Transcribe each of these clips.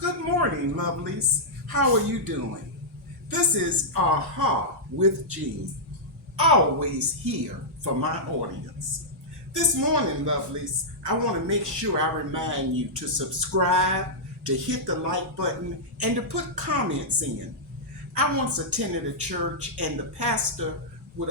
Good morning, lovelies. How are you doing? This is Aha with Jean, always here for my audience. This morning, lovelies, I want to make sure I remind you to subscribe, to hit the like button, and to put comments in. I once attended a church, and the pastor would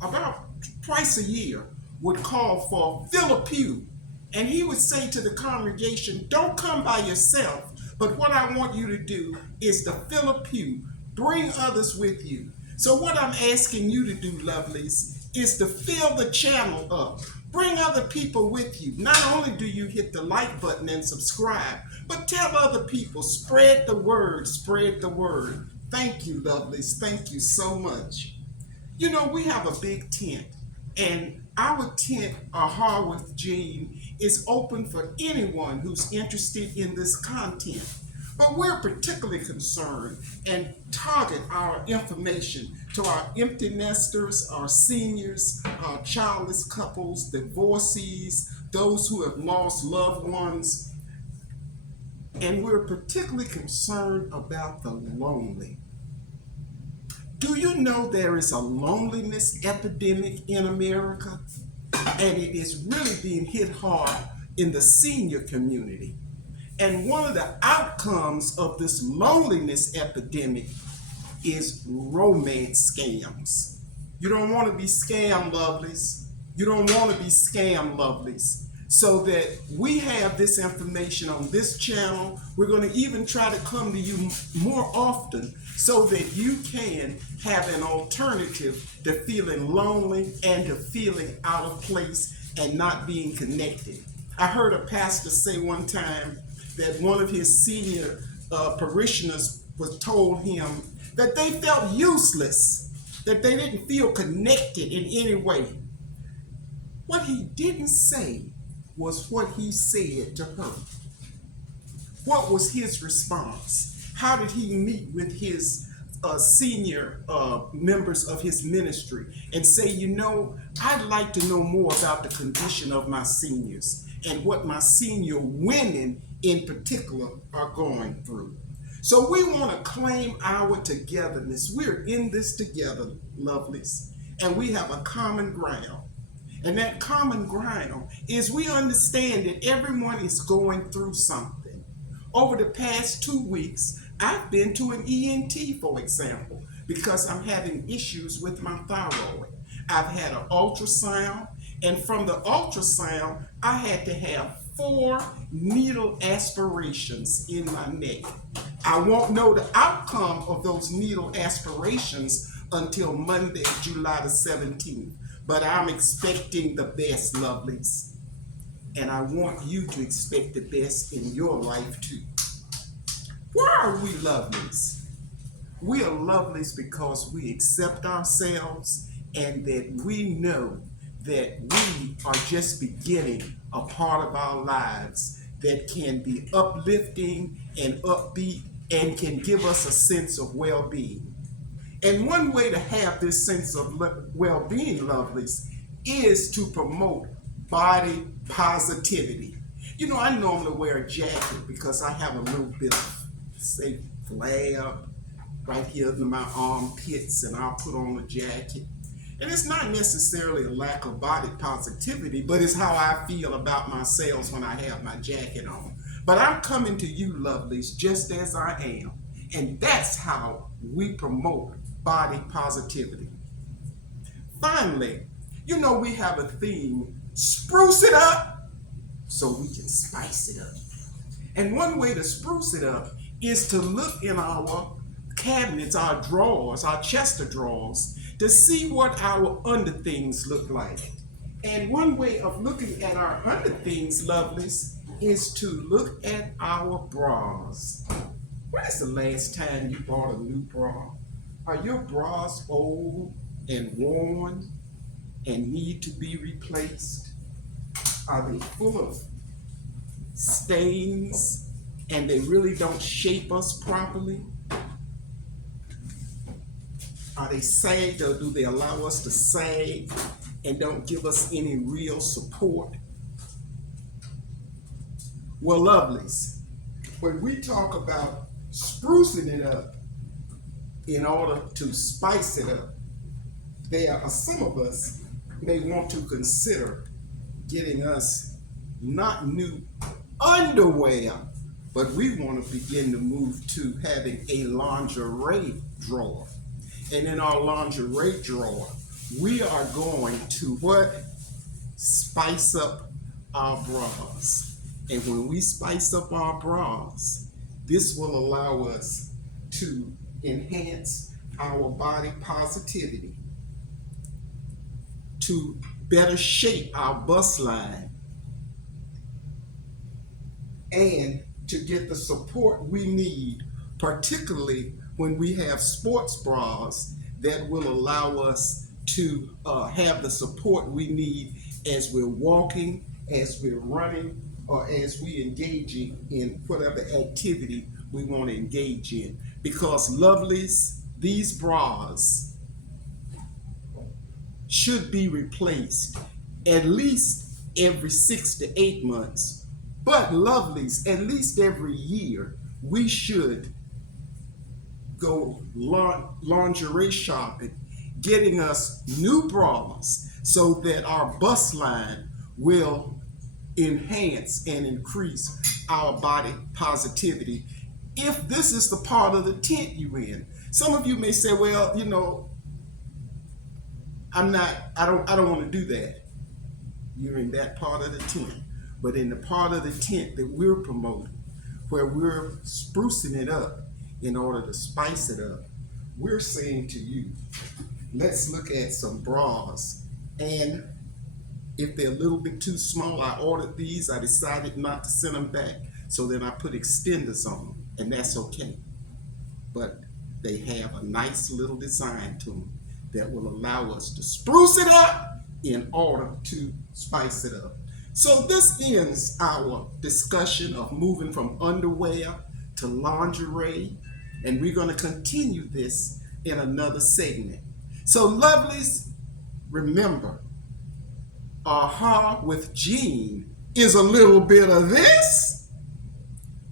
about twice a year would call for fill a pew, and he would say to the congregation, "Don't come by yourself, but what I want you to do is to fill a pew, bring others with you." So what I'm asking you to do, lovelies, is to fill the channel up. Bring other people with you. Not only do you hit the like button and subscribe, but tell other people, spread the word, spread the word. Thank you, lovelies. Thank you so much. You know, we have a big tent, and our tent, Aha with Jean, is open for anyone who's interested in this content. But we're particularly concerned and target our information to our empty nesters, our seniors, our childless couples, divorcees, those who have lost loved ones, and we're particularly concerned about the lonely. Do you know there is a loneliness epidemic in America? And it is really being hit hard in the senior community. And one of the outcomes of this loneliness epidemic is romance scams. You don't want to be scam lovelies. You don't want to be scam lovelies. So that we have this information on this channel. We're going to even try to come to you more often so that you can have an alternative to feeling lonely and to feeling out of place and not being connected. I heard a pastor say one time that one of his senior parishioners was told him that they felt useless, that they didn't feel connected in any way. What he didn't say was what he said to her. What was his response? How did he meet with his senior members of his ministry and say, you know, I'd like to know more about the condition of my seniors and what my senior women in particular are going through. So we want to claim our togetherness. We're in this together, lovelies, and we have a common ground. And that common ground is we understand that everyone is going through something. Over the past 2 weeks, I've been to an ENT, for example, because I'm having issues with my thyroid. I've had an ultrasound, and from the ultrasound, I had to have 4 needle aspirations in my neck. I won't know the outcome of those needle aspirations until Monday, July the 17th. But I'm expecting the best, lovelies. And I want you to expect the best in your life too. Why are we lovelies? We are lovelies because we accept ourselves and that we know that we are just beginning a part of our lives that can be uplifting and upbeat and can give us a sense of well-being. And one way to have this sense of well-being, lovelies, is to promote body positivity. You know, I normally wear a jacket because I have a little bit of, say, flab right here in my armpits, and I'll put on a jacket. And it's not necessarily a lack of body positivity, but it's how I feel about myself when I have my jacket on. But I'm coming to you, lovelies, just as I am. And that's how we promote body positivity. Finally, you know, we have a theme, spruce it up so we can spice it up. And one way to spruce it up is to look in our cabinets, our drawers, our chest of drawers, to see what our underthings look like. And one way of looking at our underthings, lovelies, is to look at our bras. When is the last time you bought a new bra? Are your bras old and worn and need to be replaced? Are they full of stains and they really don't shape us properly? Are they sagged, or do they allow us to sag and don't give us any real support? Well, lovelies, When we talk about sprucing it up in order to spice it up, there are some of us may want to consider getting us not new underwear, but we want to begin to move to having a lingerie drawer. And in our lingerie drawer, we are going to what? Spice up our bras. And when we spice up our bras, this will allow us to enhance our body positivity, to better shape our bust line, and to get the support we need, particularly when we have sports bras that will allow us to have the support we need as we're walking, as we're running, or as we engaging in whatever activity we want to engage in. Because lovelies, these bras should be replaced at least every 6 to 8 months. But lovelies, at least every year, we should go lingerie shopping, getting us new bras so that our bust line will enhance and increase our body positivity. If this is the part of the tent you're in, some of you may say, well, I don't want to do that. You're in that part of the tent. But in the part of the tent that we're promoting, where we're sprucing it up in order to spice it up, we're saying to you, let's look at some bras. And if they're a little bit too small, I ordered these. I decided not to send them back. So then I put extenders on them, and that's okay. But they have a nice little design to them that will allow us to spruce it up in order to spice it up. So this ends our discussion of moving from underwear to lingerie, and we're going to continue this in another segment. So lovelies, remember, Aha with Jean is a little bit of this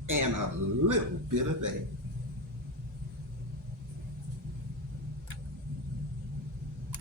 and a little bit of that.